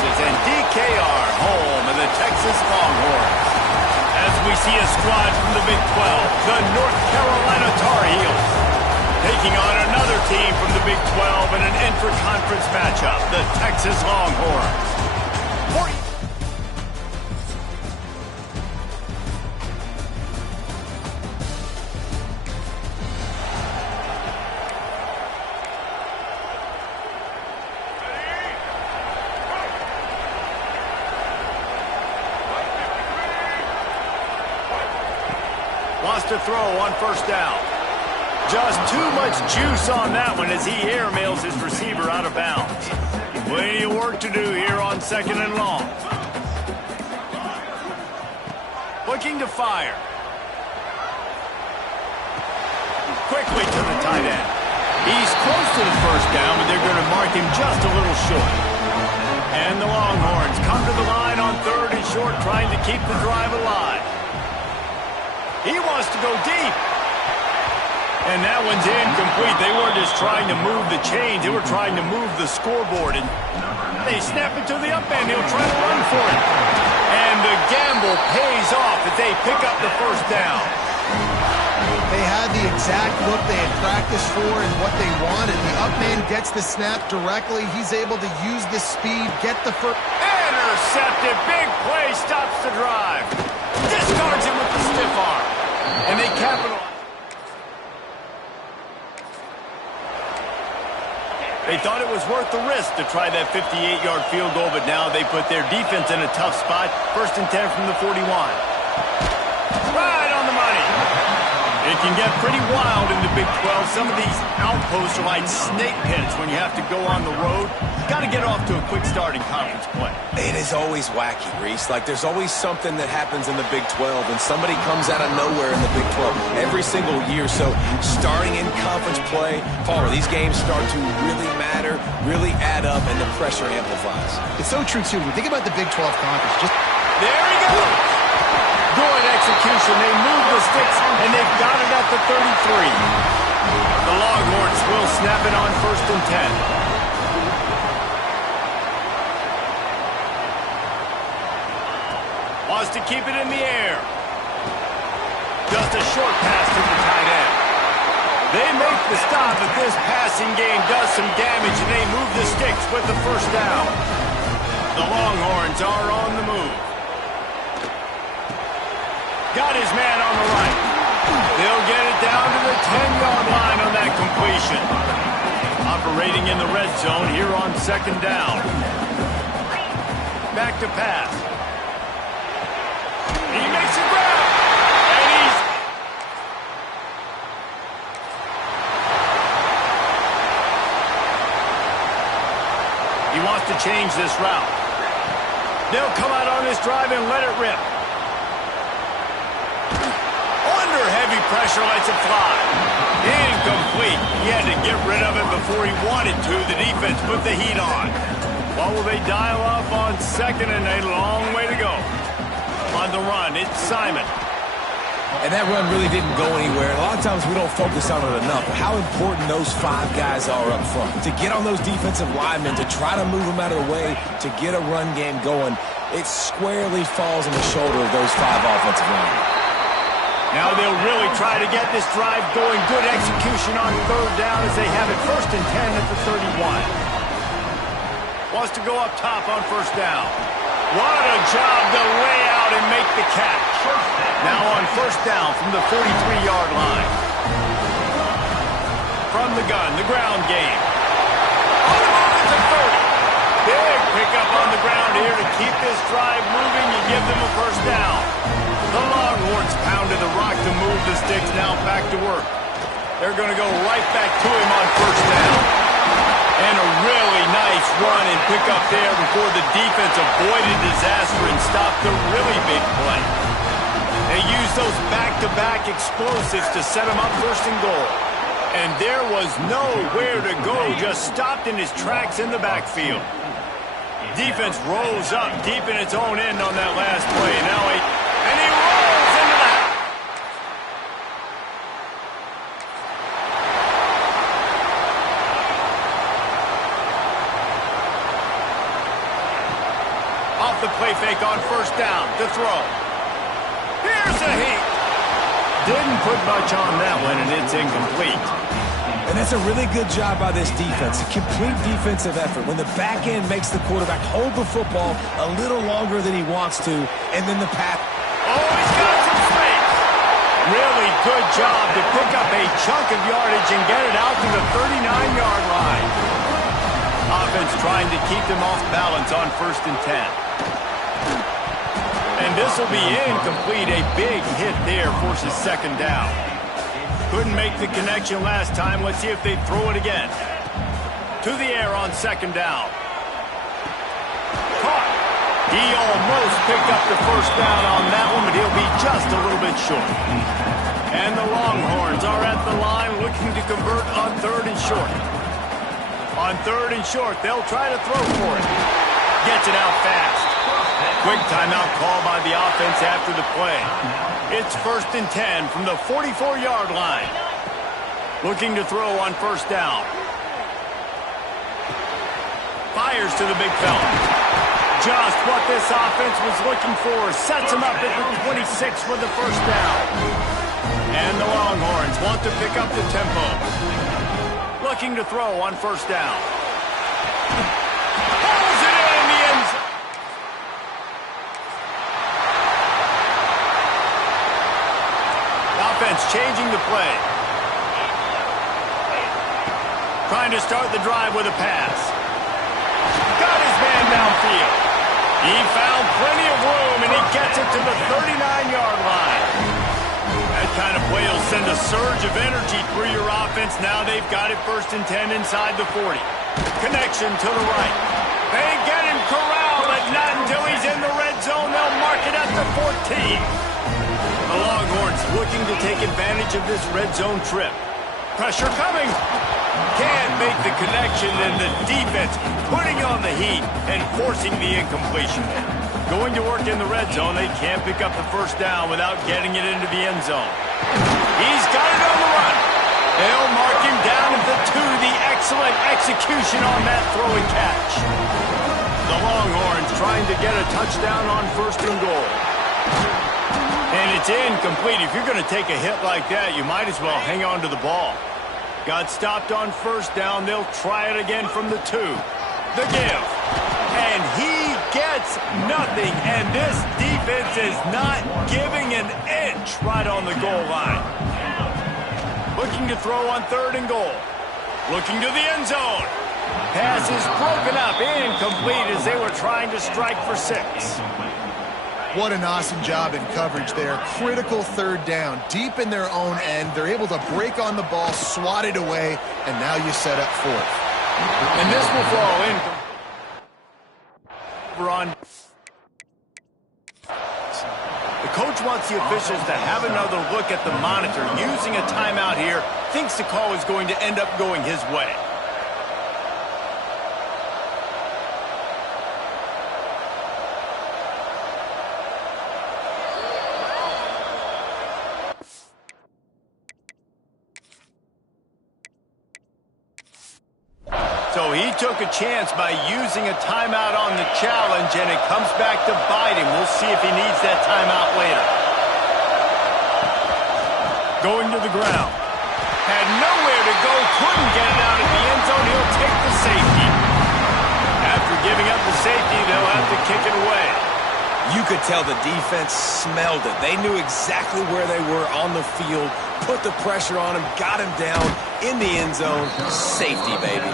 passes, and DKR home of the Texas Longhorns. As we see a squad from the Big 12, the North Carolina Tar Heels, taking on another team from the Big 12 in an intra-conference matchup, the Texas Longhorns. Wants to throw on first down. Just too much juice on that one as he airmails his receiver out of bounds. Plenty of work to do here on second and long. Looking to fire. Quickly to the tight end. He's close to the first down, but they're going to mark him just a little short. And the Longhorns come to the line on third and short, trying to keep the drive alive. He wants to go deep. And that one's incomplete. They weren't just trying to move the chains. They were trying to move the scoreboard. And they snap it to the up end. He'll try to run for it. And the gamble pays off as they pick up the first down. They had the exact look they had practiced for and what they wanted. The up man gets the snap directly. He's able to use the speed, get the first. Intercepted. Big play. Stops the drive. Discards him with the stiff arm. And they capitalize. They thought it was worth the risk to try that 58-yard field goal, but now they put their defense in a tough spot. First and 10 from the 41. Right on the money. It can get pretty wild in the Big 12. Some of these outposts are like snake pits when you have to go on the road. Got to get off to a quick start in conference play. It is always wacky, Reese. Like, there's always something that happens in the Big 12, and somebody comes out of nowhere in the Big 12 every single year. So, starting in conference play, Palmer, these games start to really matter, really add up, and the pressure amplifies. It's so true, too. When you think about the Big 12 conference, just... There he goes! Good execution. They move the sticks, and they've got it at the 33. The Longhorns will snap it on first and 10. Wants to keep it in the air. Just a short pass to the tight end. They make the stop, but this passing game does some damage, and they move the sticks with the first down. The Longhorns are on the move. Got his man on the right. They'll get it down to the 10-yard line on that completion. Operating in the red zone here on second down. Back to pass. He makes a grab. And he's... He wants to change this route. They'll come out on this drive and let it rip. Under heavy pressure, lets it fly. Incomplete. He had to get rid of it before he wanted to. The defense put the heat on. What will they dial up on second, and a long way to go. On the run, it's Simon. And that run really didn't go anywhere. A lot of times we don't focus on it enough. How important those five guys are up front. To get on those defensive linemen, to try to move them out of the way, to get a run game going, it squarely falls on the shoulder of those five offensive linemen. Now they'll really try to get this drive going. Good execution on third down as they have it first and 10 at the 31. Wants to go up top on first down. What a job to lay out and make the catch. Now on first down from the 43-yard line. From the gun, the ground game. On the move at the 30. Big pickup on the ground here to keep this drive moving. You give them a first down. The Longhorns pounded the rock to move the sticks. Now back to work. They're going to go right back to him on first down. And a really nice run and pick up there before the defense avoided disaster and stopped the really big play. They used those back-to-back explosives to set him up first and goal. And there was nowhere to go, just stopped in his tracks in the backfield. Defense rolls up deep in its own end on that last play. Now and he rolls into that. the play fake on first down to throw. Here's a heat. Didn't put much on that one, and it's incomplete. And that's a really good job by this defense, a complete defensive effort. When the back end makes the quarterback hold the football a little longer than he wants to, and then the pass. Oh, he's got some space. Really good job to pick up a chunk of yardage and get it out to the 39-yard line. Offense trying to keep them off balance on 1st and 10. And this will be incomplete. A big hit there forces 2nd down. Couldn't make the connection last time. Let's see if they throw it again. To the air on 2nd down. Caught. He almost picked up the 1st down on that one, but he'll be just a little bit short. And the Longhorns are at the line looking to convert on 3rd and short. On 3rd and short, they'll try to throw for it. Gets it out fast. Quick timeout call by the offense after the play. It's 1st and 10 from the 44-yard line. Looking to throw on 1st down. Fires to the big fella. Just what this offense was looking for. Sets him up at the 26 for the 1st down. And the Longhorns want to pick up the tempo. Looking to throw on 1st down. Pulls it in the end zone. Offense changing the play. Trying to start the drive with a pass. Got his man downfield. He found plenty of room, and he gets it to the 39-yard line. That kind of play will send a surge of energy through your offense. Now they've got it 1st and 10 inside the 40. Connection to the right. They get him corralled, but not until he's in the red zone. They'll mark it at the 14. The Longhorns looking to take advantage of this red zone trip. Pressure coming. Can't make the connection, and the defense putting on the heat and forcing the incompletion. Going to work in the red zone, they can't pick up the 1st down without getting it into the end zone. He's got it on the run. They'll mark him down at the 2. The excellent execution on that throw and catch. The Longhorns trying to get a touchdown on 1st and goal. And it's incomplete. If you're going to take a hit like that, you might as well hang on to the ball. Got stopped on 1st down. They'll try it again from the 2. The give. And he gets nothing. And this defense is not giving an inch right on the goal line. Looking to throw on 3rd and goal. Looking to the end zone. Pass is broken up. Incomplete as they were trying to strike for 6. What an awesome job in coverage there. Critical 3rd down, deep in their own end. They're able to break on the ball, swat it away, and now you set up 4th. And this will fall in. Run. The coach wants the officials to have another look at the monitor. Using a timeout here, thinks the call is going to end up going his way. So he took a chance by using a timeout on the challenge, and it comes back to bite him. We'll see if he needs that timeout later. Going to the ground. Had nowhere to go, couldn't get it out of the end zone. He'll take the safety. After giving up the safety, they'll have to kick it away. You could tell the defense smelled it. They knew exactly where they were on the field, put the pressure on him, got him down in the end zone. Safety, baby.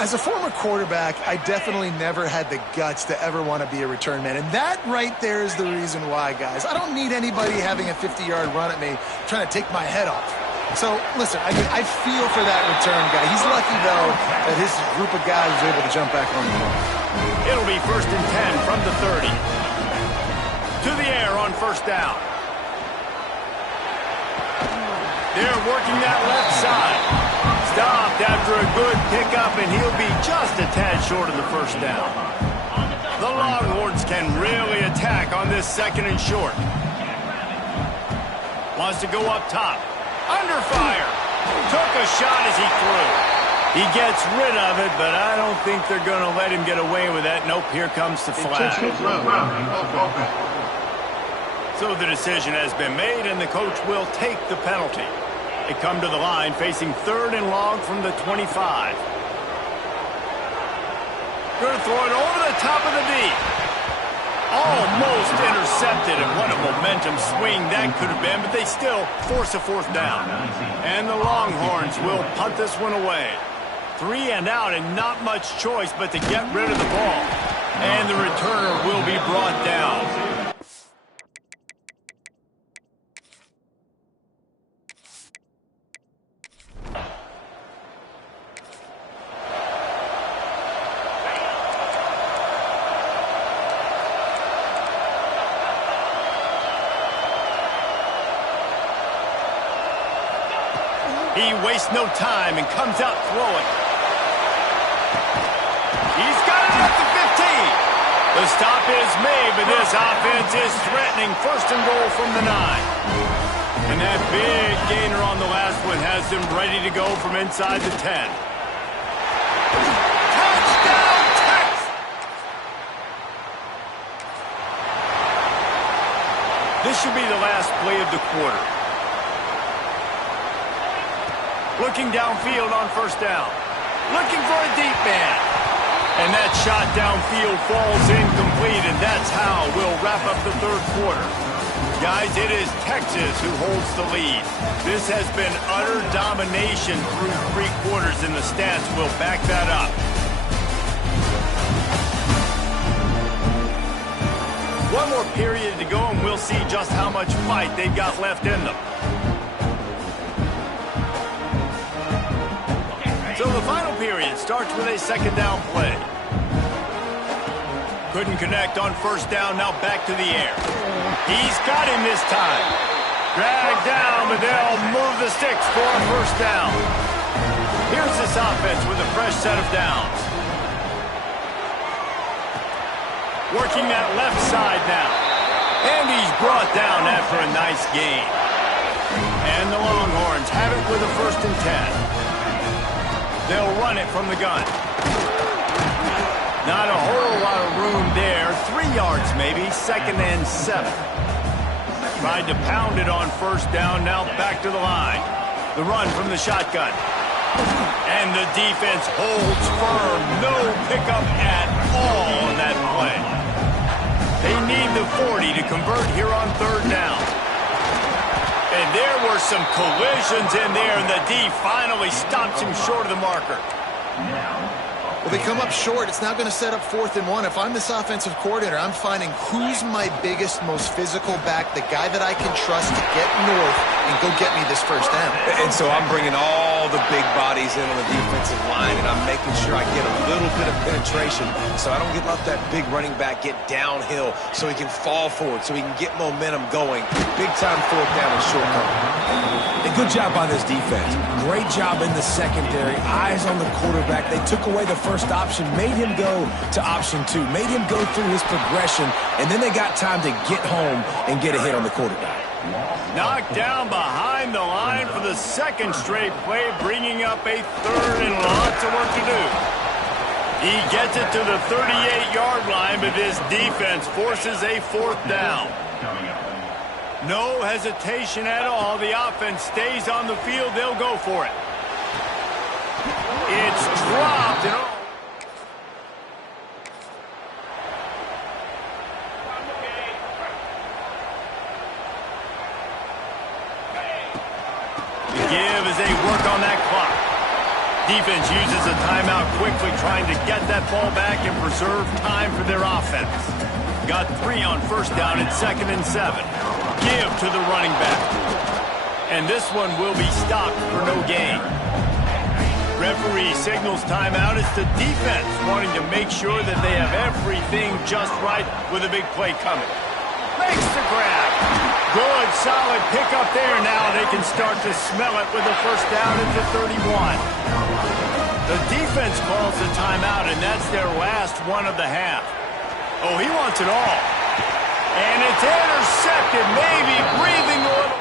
As a former quarterback, I definitely never had the guts to ever want to be a return man. And that right there is the reason why, guys. I don't need anybody having a 50-yard run at me trying to take my head off. So, listen, I feel for that return guy. He's lucky, though, that his group of guys was able to jump back on the ball. It'll be 1st and 10 from the 30. To the air on 1st down. They're working that left side. Stopped after a good pickup, and he'll be just a tad short of the 1st down. The Longhorns can really attack on this 2nd and short. Wants to go up top. Under fire. Took a shot as he threw. He gets rid of it, but I don't think they're going to let him get away with that. Nope, here comes the flag. So the decision has been made, and the coach will take the penalty. They come to the line facing 3rd and long from the 25. Going to throw it over the top of the D. Almost intercepted, and what a momentum swing that could have been, but they still force a 4th down. And the Longhorns will punt this one away. 3 and out, and not much choice but to get rid of the ball. And the returner will be brought down. He wastes no time and comes out throwing. He's got it at the 15. The stop is made, but this offense is threatening 1st and goal from the 9. And that big gainer on the last one has them ready to go from inside the 10. Touchdown, Tex! This should be the last play of the quarter. Looking downfield on 1st down. Looking for a deep man. And that shot downfield falls incomplete, and that's how we'll wrap up the 3rd quarter. Guys, it is Texas who holds the lead. This has been utter domination through 3 quarters, and the stats will back that up. One more period to go, and we'll see just how much fight they've got left in them. So the final period starts with a 2nd down play. Couldn't connect on 1st down, now back to the air. He's got him this time. Dragged down, but they'll move the sticks for a 1st down. Here's this offense with a fresh set of downs. Working that left side now. And he's brought down after a nice gain. And the Longhorns have it with a 1st and 10. They'll run it from the gun. Not a whole lot of room there. 3 yards maybe, 2nd and 7. Tried to pound it on 1st down, now back to the line. The run from the shotgun. And the defense holds firm. No pickup at all on that play. They need the 40 to convert here on 3rd down. And there were some collisions in there, and the D finally stops him short of the marker. Well, they come up short. It's now going to set up 4th and 1. If I'm this offensive coordinator, I'm finding who's my biggest, most physical back, the guy that I can trust to get north and go get me this 1st down. And so I'm bringing all the big bodies in on the defensive line, and I'm making sure I get a little bit of penetration so I don't let that big running back get downhill so he can fall forward, so he can get momentum going. Big-time 4th down and short coverage. And good job by this defense. Great job in the secondary. Eyes on the quarterback. They took away the 1st option, made him go to option 2, made him go through his progression, and then they got time to get home and get a hit on the quarterback. Knocked down behind the line for the 2nd straight play, bringing up a 3rd and lots of work to do. He gets it to the 38-yard line, but this defense forces a 4th down. No hesitation at all. The offense stays on the field. They'll go for it. It's dropped. And the give as they work on that clock. Defense uses a timeout quickly, trying to get that ball back and preserve time for their offense. Got 3 on 1st down at 2nd and 7. Give to the running back. And this one will be stopped for no gain. Referee signals timeout. It's the defense wanting to make sure that they have everything just right with a big play coming. Makes the grab. Good, solid pickup there. Now they can start to smell it with a 1st down at the 31. The defense calls the timeout, and that's their last one of the half. Oh, he wants it all. And it's intercepted, maybe breathing a little.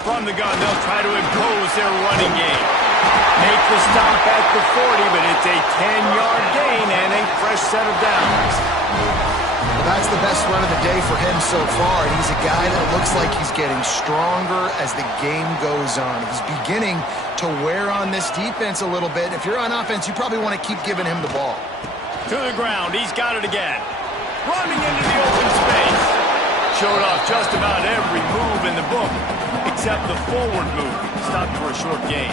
From the gun, they'll try to impose their running game. Make the stop at the 40, but it's a 10-yard gain and a fresh set of downs. Well, that's the best run of the day for him so far. He's a guy that looks like he's getting stronger as the game goes on. He's beginning to wear on this defense a little bit. If you're on offense, you probably want to keep giving him the ball. To the ground, he's got it again. Running into the open space. Showed off just about every move in the book, except the forward move. Stopped for a short gain.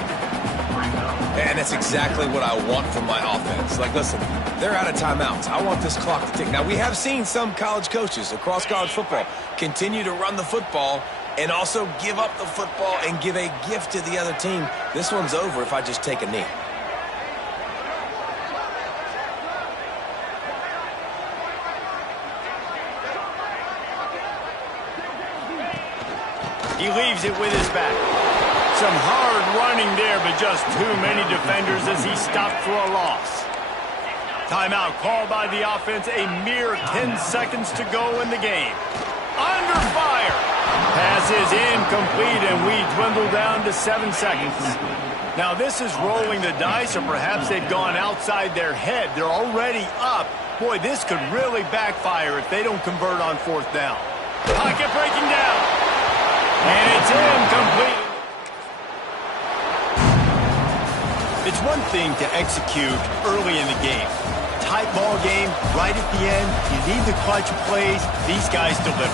And that's exactly what I want from my offense. Like, listen, they're out of timeouts. I want this clock to tick. Now, we have seen some college coaches across college football continue to run the football and also give up the football and give a gift to the other team. This one's over if I just take a knee. He leaves it with his back. Some hard running there, but just too many defenders as he stopped for a loss. Timeout called by the offense. A mere 10 seconds to go in the game. Under fire. Pass is incomplete, and we dwindle down to 7 seconds. Now, this is rolling the dice, or perhaps they've gone outside their head. They're already up. Boy, this could really backfire if they don't convert on 4th down. Pocket breaking down. And it's incomplete. It's one thing to execute early in the game. Tight ball game, right at the end. You need the clutch plays. These guys deliver.